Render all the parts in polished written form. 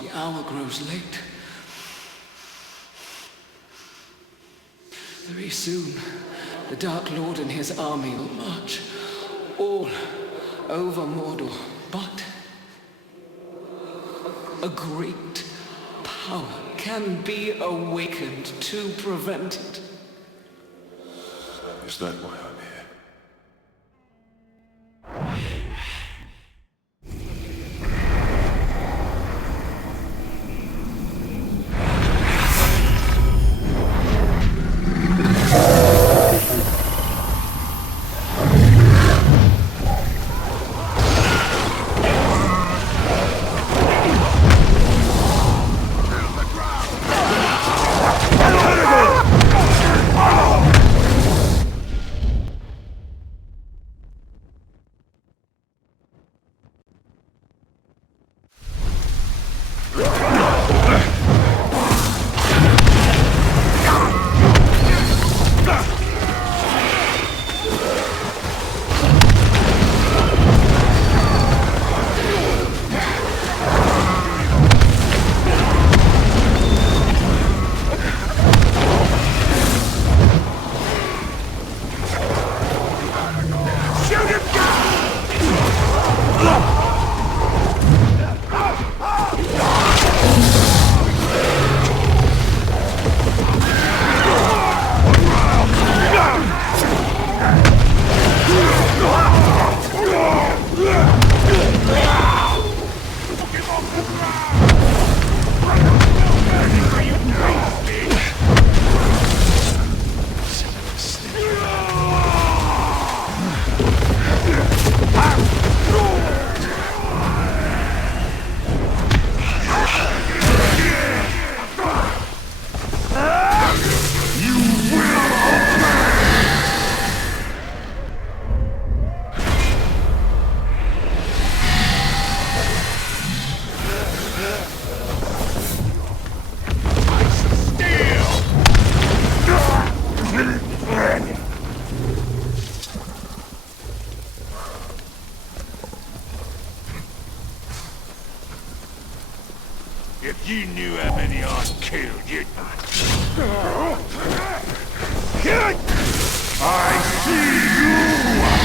The hour grows late. Very soon, the Dark Lord and his army will march all over Mordor. But a great power can be awakened to prevent it. Is that why I'm here? If you knew how many I've killed, you'd... I see you!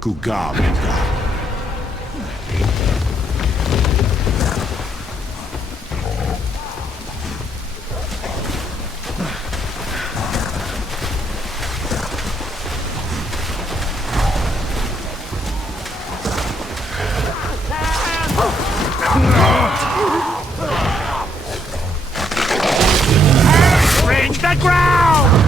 Kugaminga. Range the ground!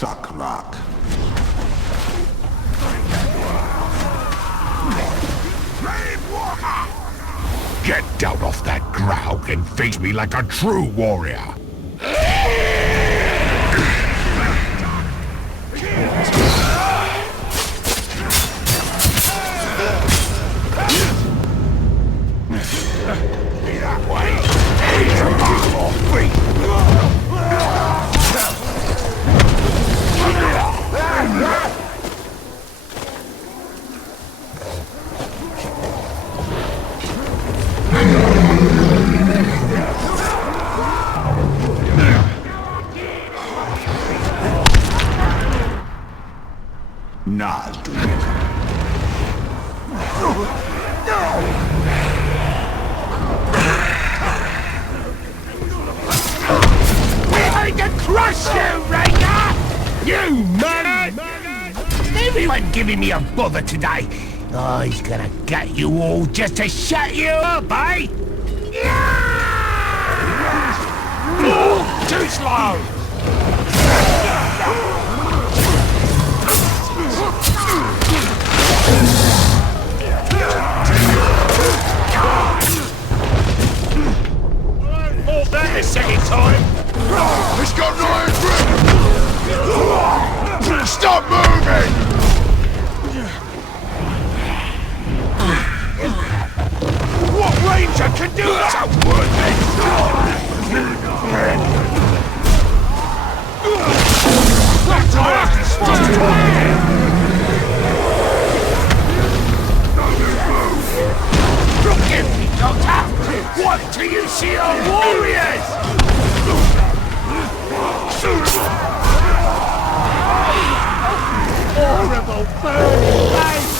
Fuck luck. Get down off that ground and face me like a true warrior! That way! Nah, dude. We're going to crush you, Ranger! You man! Everyone giving me a bother today. Oh, he's gonna get you all just to shut you up, eh? Oh, too slow! Hold that a second time! It's got no grip! Stop moving! What ranger can do that? Forgive me, Doctor! What do you you see our warriors! Horrible burning flames!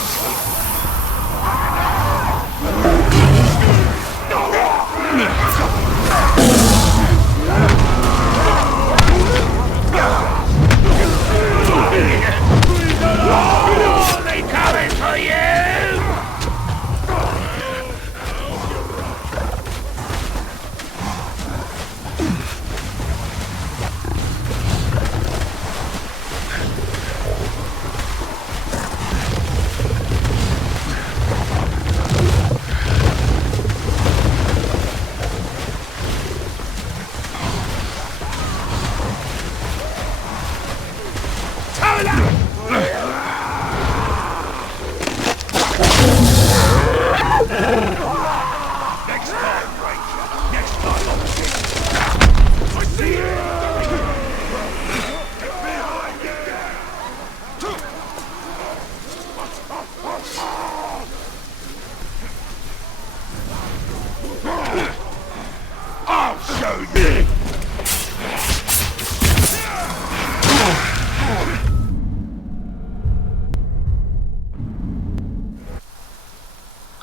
Oh, they coming for you! Next time, Ranger. Next time, I see you! Get behind there! I'll show you!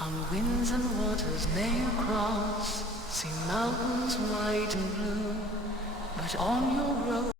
On winds and waters may you cross, see mountains white and blue, but on your road